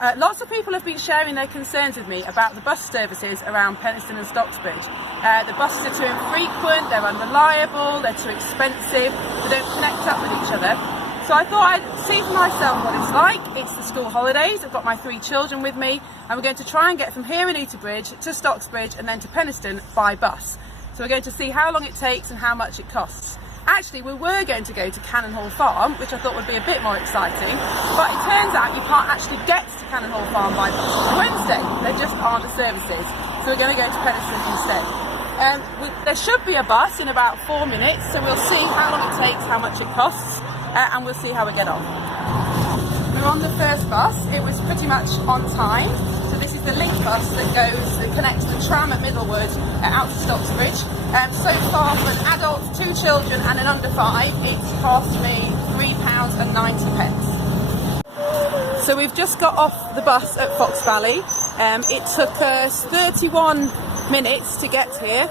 Lots of people have been sharing their concerns with me about the bus services around Penistone and Stocksbridge. The buses are too infrequent, they're unreliable, they're too expensive, they don't connect up with each other. So I thought I'd see for myself what it's like. It's the school holidays, I've got my 3 children with me, and we're going to try and get from here in Uterbridge to Stocksbridge and then to Penistone by bus. So we're going to see how long it takes and how much it costs. Actually, we were going to go to Cannon Hall Farm, which I thought would be a bit more exciting, but it turns out you can't actually get to Cannon Hall Farm by bus on Wednesday. There just aren't the services, so we're going to go to Penistone instead. There should be a bus in about 4 minutes, so we'll see how long it takes, how much it costs, and we'll see how we get on. We're on the first bus. It was pretty much on time. So this is the link bus that connects the tram at Middlewood out to Stocksbridge. So far for an adult, 2 children and an under 5, it's cost me £3.90. So we've just got off the bus at Fox Valley. It took us 31 minutes to get here,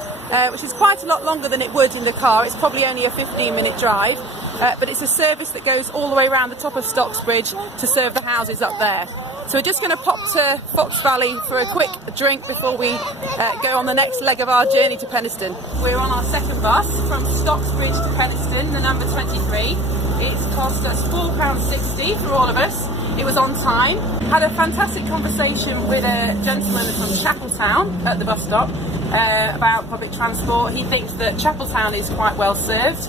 which is quite a lot longer than it would in the car. It's probably only a 15-minute drive, but it's a service that goes all the way around the top of Stocksbridge to serve the houses up there. So we're just going to pop to Fox Valley for a quick drink before we go on the next leg of our journey to Penistone. We're on our second bus from Stocksbridge to Penistone, the number 23. It's cost us £4.60 for all of us. It was on time. Had a fantastic conversation with a gentleman from Chapeltown at the bus stop about public transport. He thinks that Chapeltown is quite well served,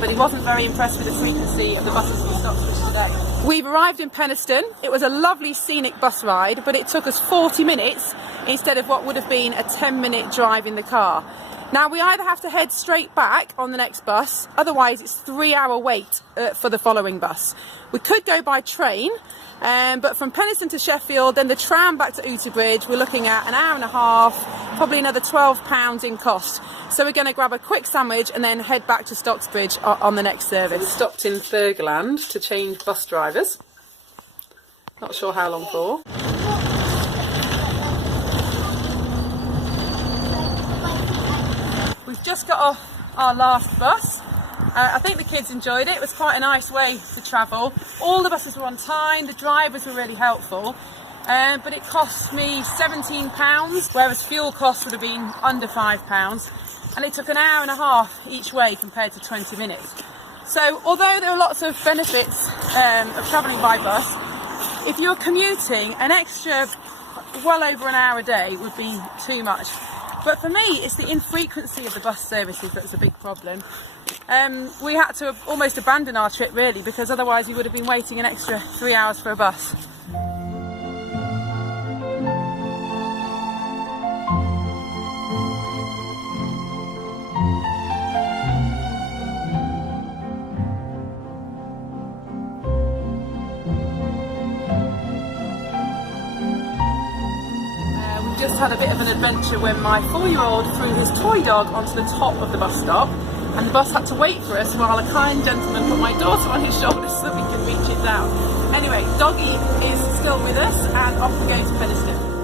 but he wasn't very impressed with the frequency of the buses from Stocksbridge today. We've arrived in Penistone. It was a lovely scenic bus ride, but it took us 40 minutes instead of what would have been a 10-minute drive in the car. Now we either have to head straight back on the next bus, otherwise it's 3-hour wait for the following bus. We could go by train, but from Penistone to Sheffield, then the tram back to Uterbridge, we're looking at an hour and a half, probably another £12 in cost. So we're going to grab a quick sandwich and then head back to Stocksbridge on the next service. We stopped in Ferguland to change bus drivers. Not sure how long for. We've just got off our last bus. I think the kids enjoyed it. It was quite a nice way to travel. All the buses were on time, the drivers were really helpful, but it cost me £17, whereas fuel costs would have been under £5, and it took an hour and a half each way compared to 20 minutes. So although there are lots of benefits of travelling by bus, if you're commuting, an extra well over an hour a day would be too much. But for me, it's the infrequency of the bus services that's a big problem. We had to almost abandon our trip really, because otherwise we would have been waiting an extra 3 hours for a bus. Just had a bit of an adventure when my 4-year-old threw his toy dog onto the top of the bus stop, and the bus had to wait for us while a kind gentleman put my daughter on his shoulders so that we could reach it down. Anyway, Doggy is still with us, and off we go to Penistone.